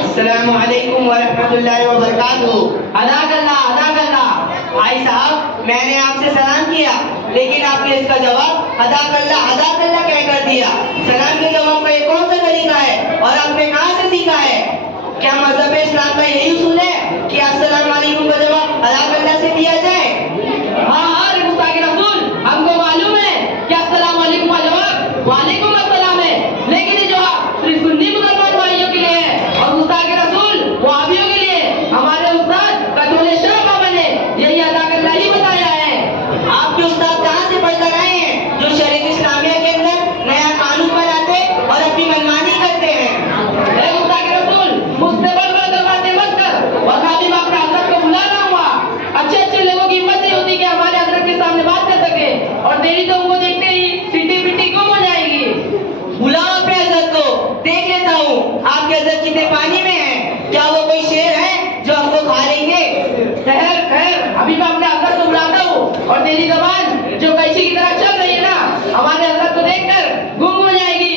अस्सलामु अलैकुम वरहमतुल्लाहि वबरकातुहू। अदा करना। भाई साहब, मैंने आपसे सलाम किया, लेकिन आपने इसका जवाब अदा करना कह कर दिया। सलाम के जवाब का ये कौन सा तरीका है और आपने कहाँ से सीखा है? क्या मजहब इस्लाम का यही उसूल है कि अस्सलाम वालेकुम का जवाब अदा करना से दिया जाए? हाँ, गुस्ताखे रसूल, हमको मालूम है कि अस्सलाम वालेकुम का जवाब वालेकुम अस्सलाम है, लेकिन ये जवाब सिर्फ सुन्नी मुसलमान भाइयों के लिए है और गुस्ताखे रसूल वहाबियों के लिए। हमारे उस्ताद कटोले शाह बाबा ने यही अदा करना ही बताया है। आपके उस्ताद कहाँ से पढ़कर आए हैं जो शरीयत इस्लामिया के अंदर नया कानून बनाते और अपनी मनमानी करते हैं? गुस्ताखे रसूल, मुझसे बढ़कर बातें मत कर, वरना भी मैं अपने हजरत को बुला लाऊंगा। अच्छे लोगों की हिम्मत नहीं होती कि हमारे हजरत के सामने बात कर सके, और तेरी तो उनको देखते ही सीटी पिटी गुम हो जाएगी। बुलाओ अपने हजरत को, देख लेता हूँ आपके हजरत कितने पानी में है। क्या वो कोई शेर है जो हमको खा लेंगे? खैर, अभी मैं अपने हजरत को बुलाता हूँ, और तेरी जबान जो कैसी की तरह चल रही है ना, हमारे हजरत को देखकर गुम हो जाएगी।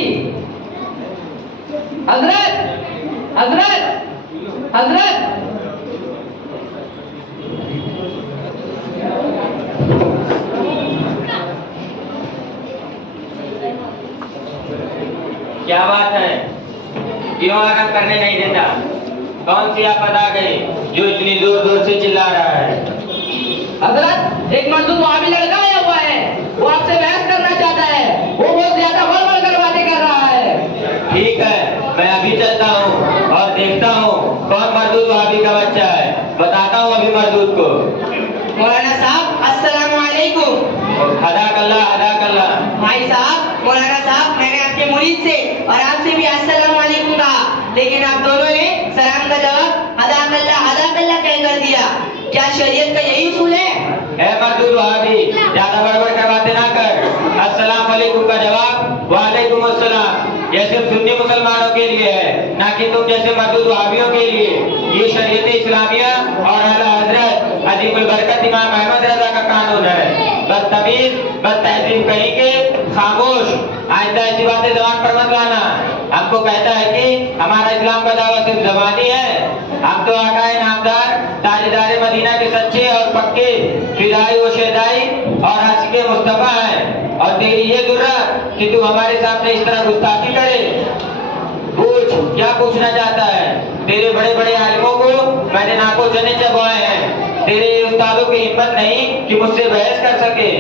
हजरत क्या बात है? क्यों आराम करने नहीं देता? कौन सी आफत आ गई जो इतनी जोर से चिल्ला रहा है? हजरत, एक मजदूर वहाँ भी लड़का आया हुआ है, वो आपसे बहस करना चाहता है। वो बहुत ज्यादा बड़ कर बातें कर रहा है। ठीक है, मैं अभी चलता हूँ और देखता हूँ कौन मजदूर वहाबी का बच्चा है। बताता हूँ अभी मजदूर को। मौलाना साहब, अस्सलामु अलैकुम। अदा कल्ला। भाई साहब, मौलाना साहब, मैंने आपके मुरीद से और आपसे भी अस्सलामु अलैकुम कहा, लेकिन आप दोनों ने सलाम का जवाब अदा कल्ला कह कर दिया। क्या शरीयत का यही उसूल है? मजदूर वहाबी, ज्यादा बड़बड़ कर बातें ना कर। अस्सलाम वालेकुम का जवाब वालेकुम अस्सलाम ये सिर्फ सुन्नी मुसलमानों के लिए है, ना कि तुम जैसे मजदूर वहाबियों के लिए। ये शरीयत इस्लामिया और आला हजरत अजीमुल बरकत इमाम अहमद रजा का कानून है। बदतमीज, बदतहजीब कहीं के, खामोश। आइंदा ऐसी बातें जबान पर मत लाना। हमको कहता है कि हमारा इस्लाम का दावा सिर्फ जबानी है। हम तो आकाए नामदार ताजदार मदीना के सच्चे और पक्के फिदाई व शहदाई और आशिके मुस्तफा है। और तेरी ये जुर्रत कि तू हमारे सामने इस तरह गुस्ताखी करे। पूछ, क्या पूछना चाहता है? तेरे बड़े बड़े आलिमों को मैंने नाको चने चबवाए हैं। तेरे उस्तादों की हिम्मत नहीं कि मुझसे बहस कर सके।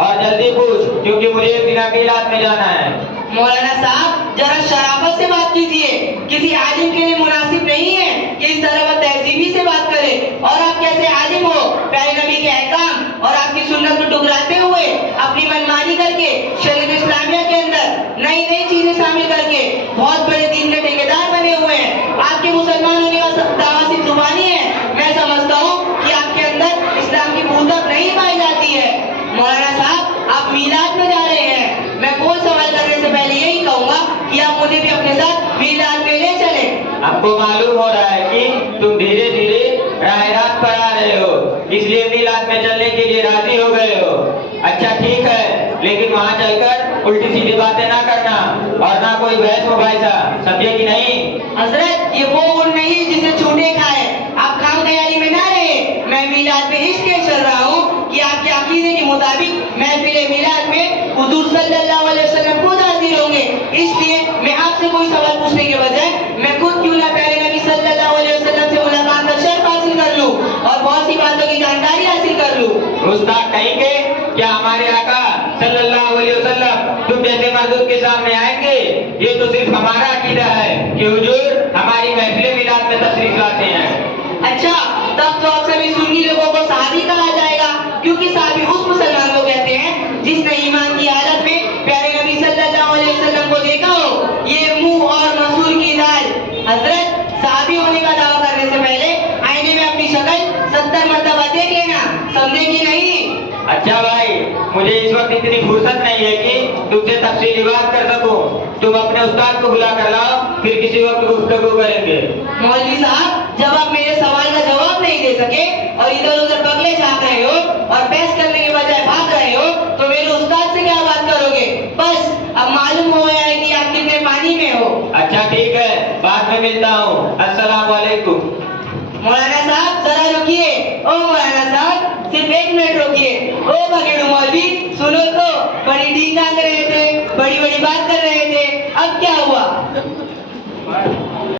और जल्दी पूछ, क्योंकि मुझे एक दिन अकेलात में जाना है। मौलाना साहब, जरा शराफत से बात कीजिए। किसी आलिम के लिए मुनासिब नहीं है कि इस तरह वह तहजीबी से बात करे। और आप कैसे आलिम हो? प्यारे नबी के अहकाम और आपकी सुन्नत को टुकराते हुए अपनी मनमानी करके शरीयत इस्लामिया के अंदर नई चीजें शामिल करके बहुत बड़े दीन के ठेकेदार बने हुए हैं। आपके मुसलमान होने का दावा सिर्फ जुबानी है। मैं समझता हूँ कि आपके अंदर इस्लाम की पूरब नहीं पाई जाती है। मौलाना साहब, आप मीलाद में जा रहे हैं। मैं कोई सवाल करने से पहले यही कहूँगा कि आप मुझे भी अपने साथ मीलाद में ले चले। आपको मालूम हो रहा है कि तुम धीरे धीरे राह रात पर आ रहे हो, इसलिए मीलाद में चलने के लिए राजी हो गए हो। अच्छा ठीक है, लेकिन वहाँ चलकर उल्टी सीधी बातें ना करना और ना कोई बहस मुबाहिसा, समझे कि नहीं? हजरत, ये वो उन नहीं जिसे छूटे खाए। आप काम तैयारी में ना रहे। मैं मीलाद में इसलिए चल रहा हूँ कि आपके अकीदे के मुताबिक महफिल मीलाद में हुजूर सल्लल्लाहु अलैहि वसल्लम खुद हाजिर होंगे। इसलिए मैं आपसे कोई सवाल पूछने के बजाय मैं खुद क्यों ना प्यारे नबी सल्लल्लाहु अलैहि वसल्लम से मुलाकात का शर्फ हासिल कर लूं और बहुत सी बातों की जानकारी हासिल कर लूं। गुस्ताख कहेंगे, क्या हमारे आका सल्लल्लाहु अलैहि वसल्लम तुम जैसे मर्दों के सामने आएंगे? ये तो सिर्फ हमारा अकीदा है कि हुजूर हमारी महफिल मिलाद में तशरीफ लाते हैं। अच्छा, तब तो आप सभी सुन्नी लोगों को सहाबी कहा जाएगा, क्योंकि सहाबी उस मुसलमान को कहते हैं जिसने ईमान की हालत में प्यारे नबी सल्लल्लाहु अलैहि वसल्लम को देखा हो। ये मुंह और मसूर की दाल। हजरत, सहाबी होने का दावा करने से पहले आईने में अपनी शक्ल 70 मरतबा देख लेना, समझे कि नहीं? अच्छा भाई, मुझे इस वक्त इतनी फुर्सत नहीं है कि तुमसे तफसीली बात कर सकूं। तुम अपने उस्ताद को बुला कर लाओ, फिर किसी वक्त गुफ्तगू करेंगे। मौलवी साहब, जब आप मेरे सवाल का जवाब नहीं दे सके और इधर उधर बगले झाँक रहे हो और बहस करने के बजाय भाग रहे हो, तो मेरे उस्ताद से क्या बात अच्छा ठीक है, बाद में मिलता हूँ। अस्सलाम वालेकुम। मौलाना साहब जरा रुकिए। ओ मौलाना साहब सिर्फ 1 मिनट रुकिए। ओ भगेड़ू मौलवी सुनो तो, बड़ी डींग आंग रहे थे, बड़ी बड़ी बात कर रहे थे, अब क्या हुआ?